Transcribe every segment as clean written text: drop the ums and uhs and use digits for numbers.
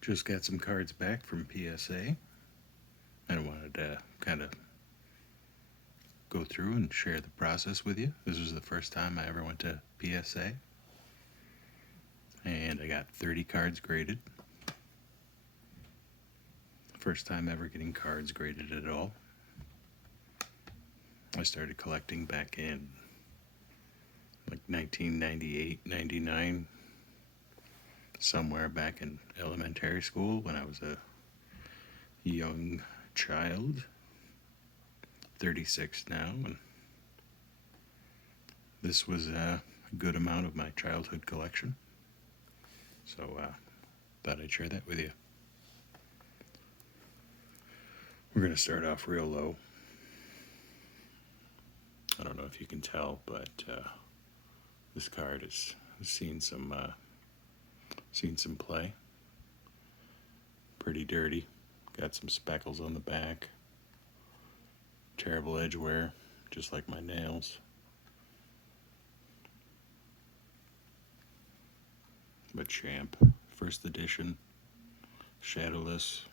Just got some cards back from PSA. I wanted to kind of go through and share the process with you. This was the first time I ever went to PSA, and I got 30 cards graded. First time ever getting cards graded at all. I started collecting back in like 1998, 99, somewhere back in elementary school when I was a young child. 36 now, and this was a good amount of my childhood collection. So thought I'd share that with you. We're going to start off real low. I don't know if you can tell, but this card has seen some play. Pretty dirty. Got some speckles on the back. Terrible edge wear, just like my nails. But Champ, first edition, shadowless.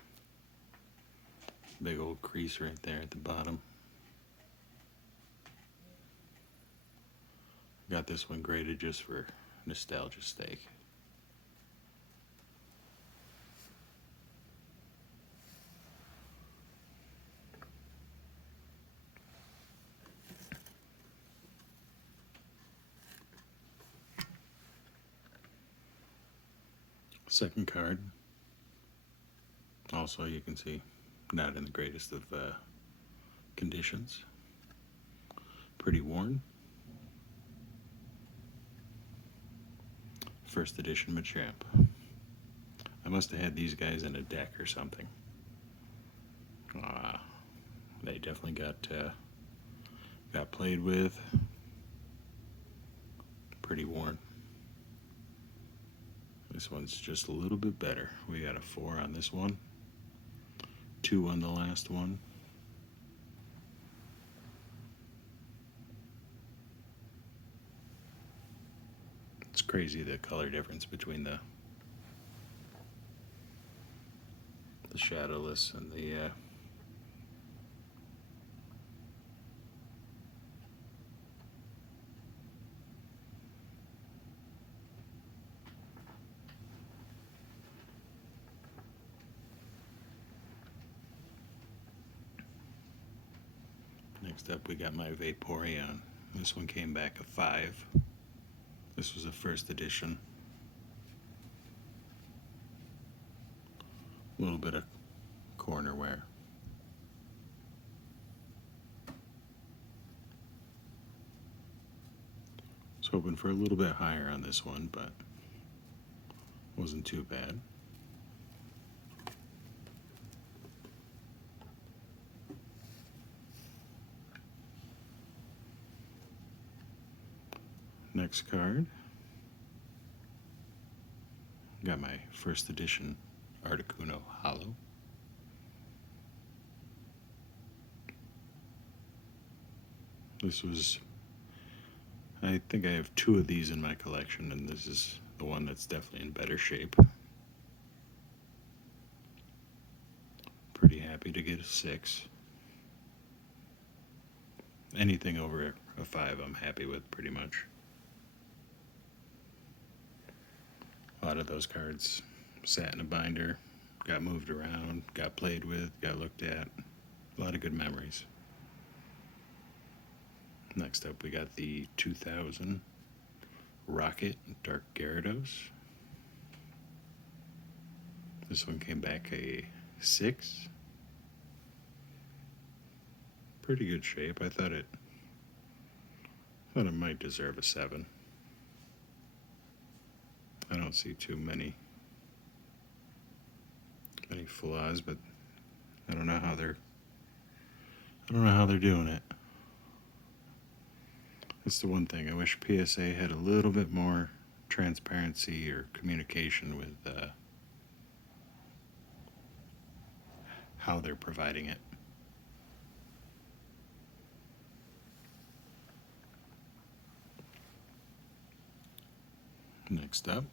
Big old crease right there at the bottom. Got this one graded just for nostalgia's sake. Second card. Also, you can see, not in the greatest of conditions. Pretty worn. First edition Machamp. I must have had these guys in a deck or something. They definitely got played with. Pretty worn. This one's just a little bit better. We got a 4 on this one, 2 on the last one. It's crazy the color difference between the shadowless and the Next up we got my Vaporeon. This one came back a 5. This was a first edition. A little bit of corner wear. Was hoping for a little bit higher on this one, but wasn't too bad. Next card. Got my first edition Articuno Holo. This was, I think I have 2 of these in my collection, and this is the one that's definitely in better shape. Pretty happy to get a 6. Anything over a 5 I'm happy with, pretty much. A lot of those cards sat in a binder, got moved around, got played with, got looked at. A lot of good memories. Next up we got the 2000 Rocket Dark Gyarados. This one came back a 6. Pretty good shape. I thought it might deserve a 7. I don't see too many flaws, but I don't know how they're doing it. That's the one thing. I wish PSA had a little bit more transparency or communication with how they're providing it. Next up,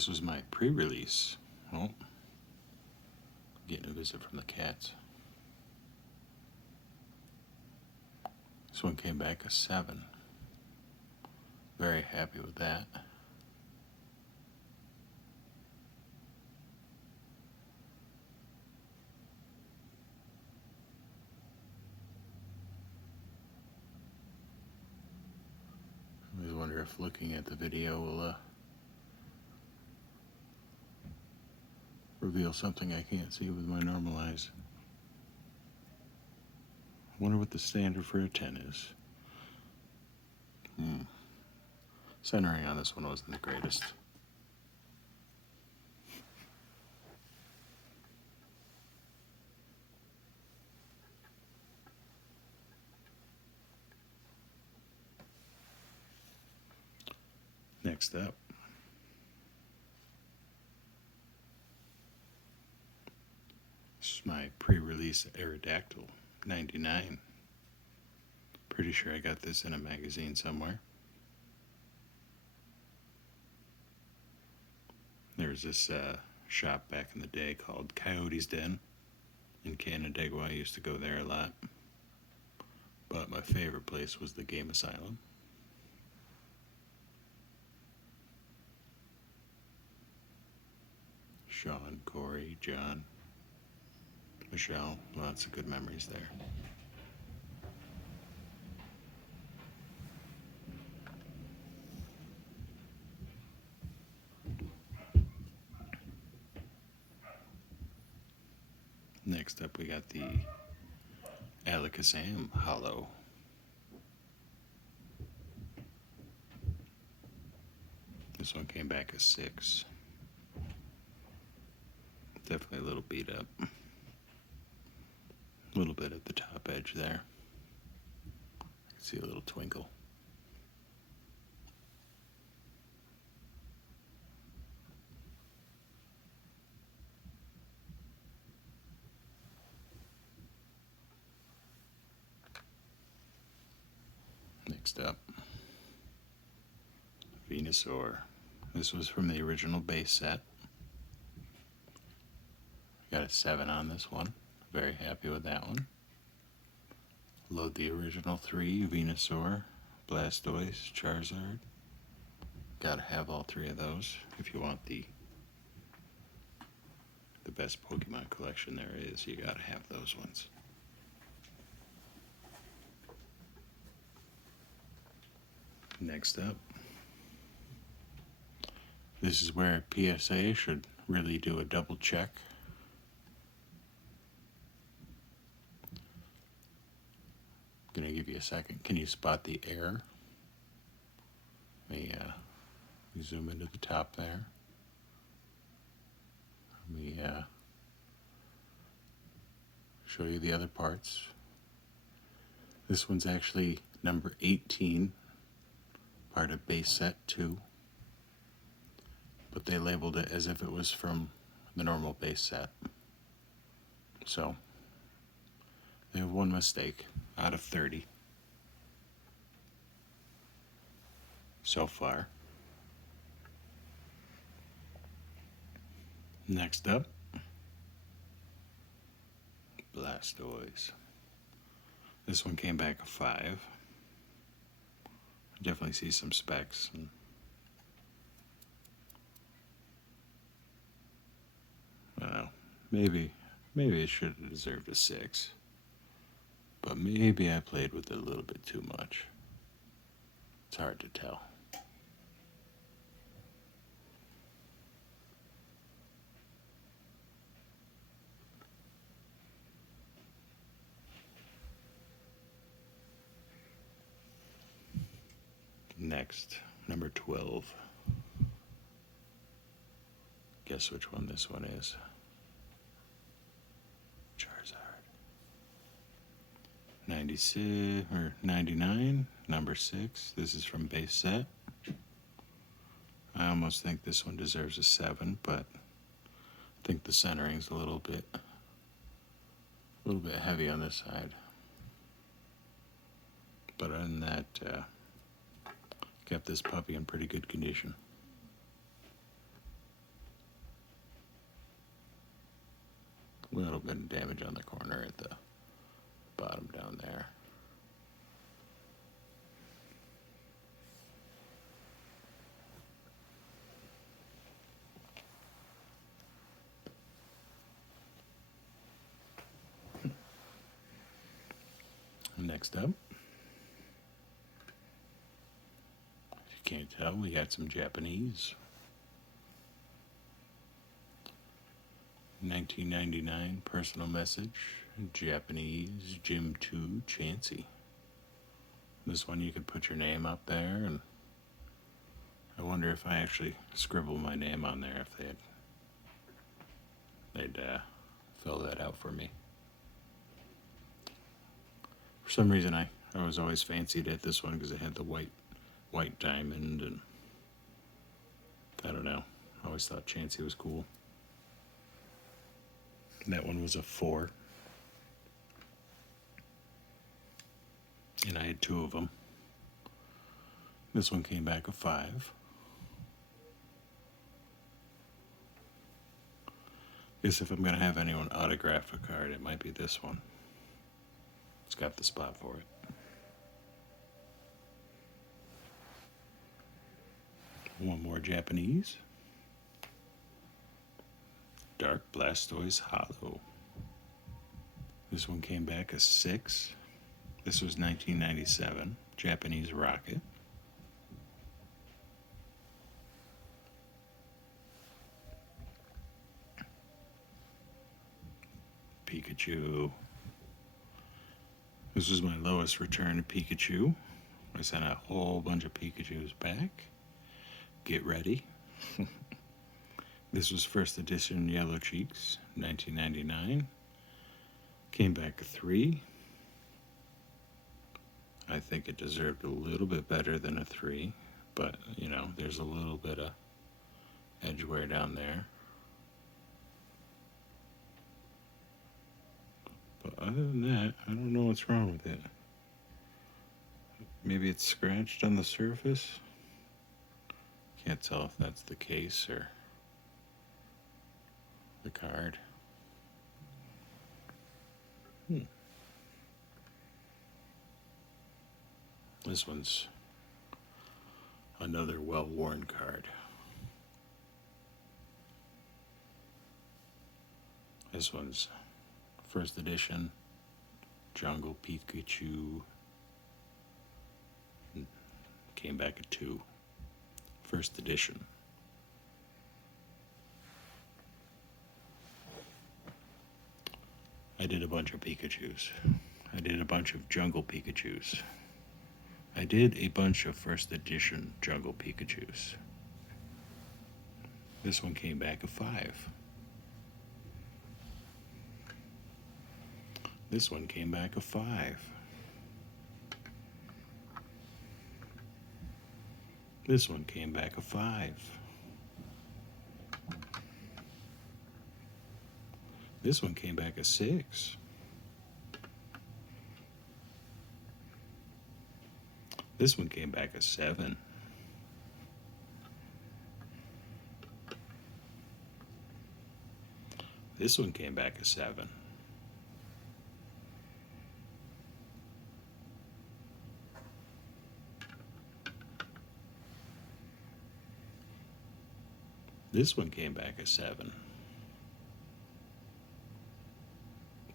This was my pre-release. Oh, getting a visit from the cats. This one came back a 7. Very happy with that. I wonder if looking at the video will reveal something I can't see with my normal eyes. I wonder what the standard for a 10 is. Centering on this one wasn't the greatest. Next up, this is my pre-release Aerodactyl 99. Pretty sure I got this in a magazine somewhere. There was this shop back in the day called Coyote's Den in Canandaigua. I used to go there a lot. But my favorite place was the Game Asylum. Sean, Corey, John, Michelle, lots of good memories there. Next up we got the Alakazam Hollow. This one came back a 6. Definitely a little beat up. A little bit at the top edge there. I can see a little twinkle. Next up, Venusaur. This was from the original base set. Got a 7 on this one. Very happy with that one. Load the original 3, Venusaur, Blastoise, Charizard. Gotta have all 3 of those if you want the best Pokemon collection there is. You gotta have those ones. Next up, this is where PSA should really do a double check. I'm gonna give you a second. Can you spot the air? Let me zoom into the top there. Let me show you the other parts. This one's actually number 18, part of base set 2. But they labeled it as if it was from the normal base set. So, they have one mistake out of 30 so far. Next up, Blastoise. This one came back a 5. Definitely see some specs. And I don't know. Maybe it should have deserved a 6. But maybe I played with it a little bit too much. It's hard to tell. Next, number 12. Guess which one this one is? Charizard. 96 or 99, number 6. This is from base set. I almost think this one deserves a 7, but I think the centering's a little bit heavy on this side. But other than that, kept this puppy in pretty good condition. A little bit of damage on the corner at the bottom down there. Next up, if you can't tell, we got some Japanese. 1999 personal message, Japanese Gym 2 Chansey. This one you could put your name up there, and I wonder if I actually scribble my name on there, if they'd fill that out for me. For some reason, I was always fancied at this one because it had the white diamond, and I don't know. I always thought Chansey was cool. That one was a 4. And I had 2 of them. This one came back a 5. Guess if I'm going to have anyone autograph a card, it might be this one. It's got the spot for it. One more Japanese. Dark Blastoise Hollow. This one came back a 6. This was 1997. Japanese Rocket. Pikachu. This was my lowest return of Pikachu. I sent a whole bunch of Pikachus back. Get ready. This was first edition Yellow Cheeks, 1999. Came back a 3. I think it deserved a little bit better than a 3, but, you know, there's a little bit of edge wear down there. But other than that, I don't know what's wrong with it. Maybe it's scratched on the surface. Can't tell if that's the case or the card. This one's another well-worn card. This one's first edition Jungle Pikachu. Came back at 2. First edition. I did a bunch of Pikachus. I did a bunch of Jungle Pikachus. I did a bunch of first edition Jungle Pikachus. This one came back a 5. This one came back a 5. This one came back a 5. This one came back a 6. This one came back a 7. This one came back a 7. This one came back a 7.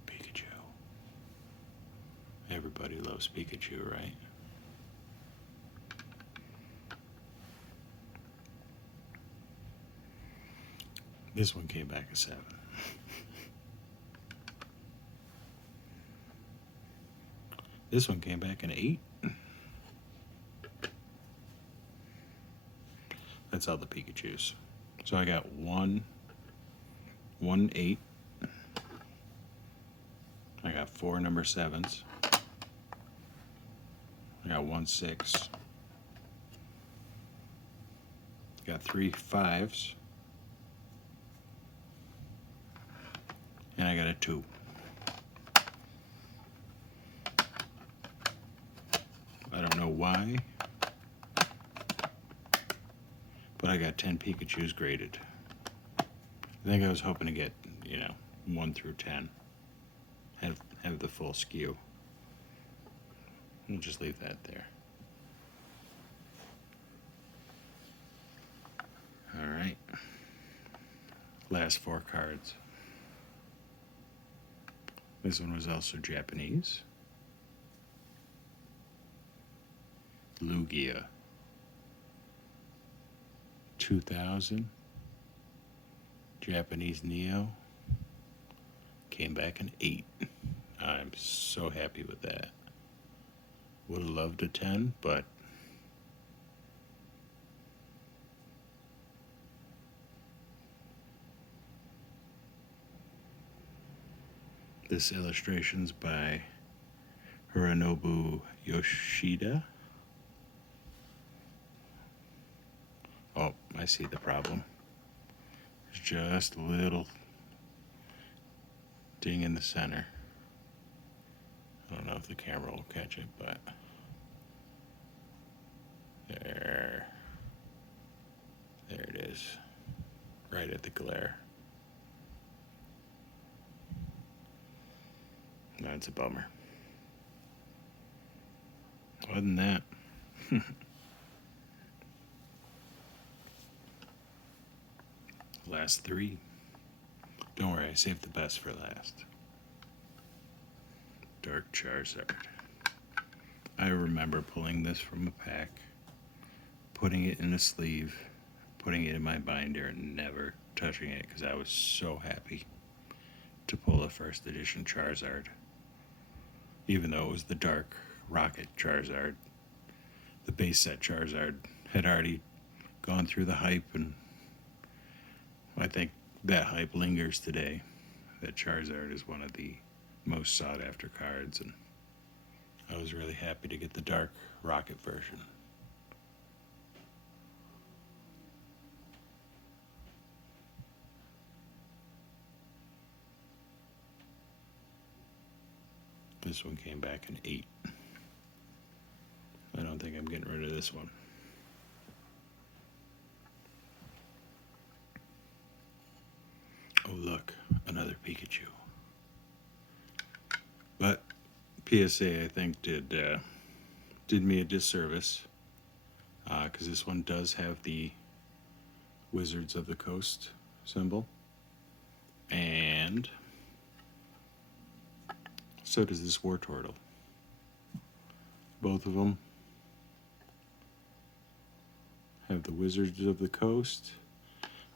Pikachu. Everybody loves Pikachu, right? This one came back a 7. This one came back an 8. That's all the Pikachus. So I got 1 8. I got 4 number 7s. I got 1 6. Got 3 5s. And I got a 2. I don't know why, but I got 10 Pikachus graded. I think I was hoping to get, 1 through 10. Have the full skew. We'll just leave that there. All right. Last 4 cards. This one was also Japanese. Lugia. 2000. Japanese Neo. Came back an 8. I'm so happy with that. Would have loved a 10, but this illustration's by Hironobu Yoshida. Oh, I see the problem. There's just a little ding in the center. I don't know if the camera will catch it, but there it is, right at the glare. That's a bummer. Other than that, last 3. Don't worry, I saved the best for last. Dark Charizard. I remember pulling this from a pack, putting it in a sleeve, putting it in my binder, and never touching it because I was so happy to pull a first edition Charizard. Even though it was the Dark Rocket Charizard, the base set Charizard had already gone through the hype, and I think that hype lingers today. That Charizard is one of the most sought after cards, and I was really happy to get the Dark Rocket version. This one came back an 8. I don't think I'm getting rid of this one. Oh look, another Pikachu. But PSA, I think, did me a disservice, because this one does have the Wizards of the Coast symbol, and so does this Wartortle. Both of them have the Wizards of the Coast,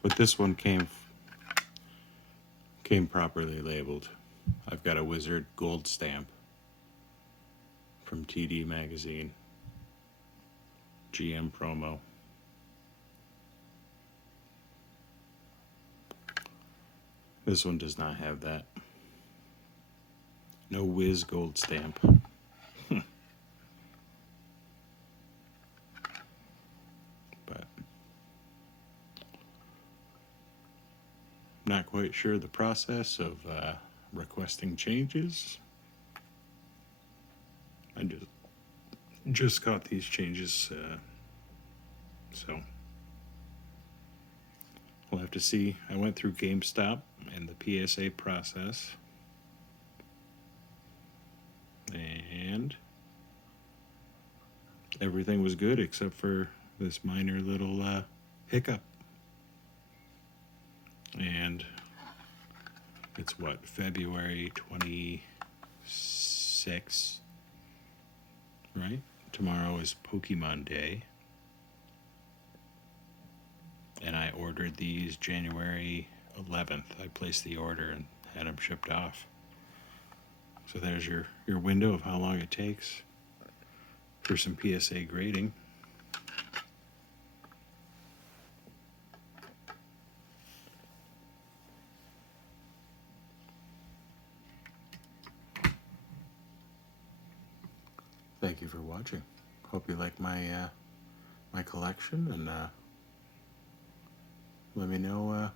but this one came properly labeled. I've got a Wizard gold stamp from TD Magazine, GM promo. This one does not have that. No Wiz gold stamp. But not quite sure the process of requesting changes. I just got these changes, so we'll have to see. I went through GameStop and the PSA process, and everything was good except for this minor little hiccup. And it's what, February 26th, right? Tomorrow is Pokemon Day. And I ordered these January 11th. I placed the order and had them shipped off. So there's your window of how long it takes for some PSA grading. Thank you for watching. Hope you like my my collection, and let me know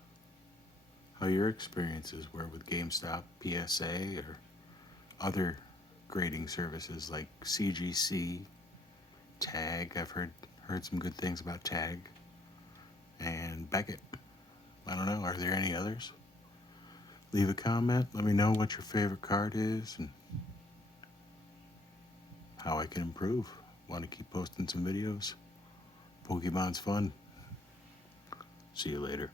how your experiences were with GameStop, PSA, or other grading services like CGC, Tag. I've heard some good things about Tag, and Beckett. I don't know, are there any others? Leave a comment. Let me know what your favorite card is and how I can improve. Want to keep posting some videos. Pokemon's fun. See you later.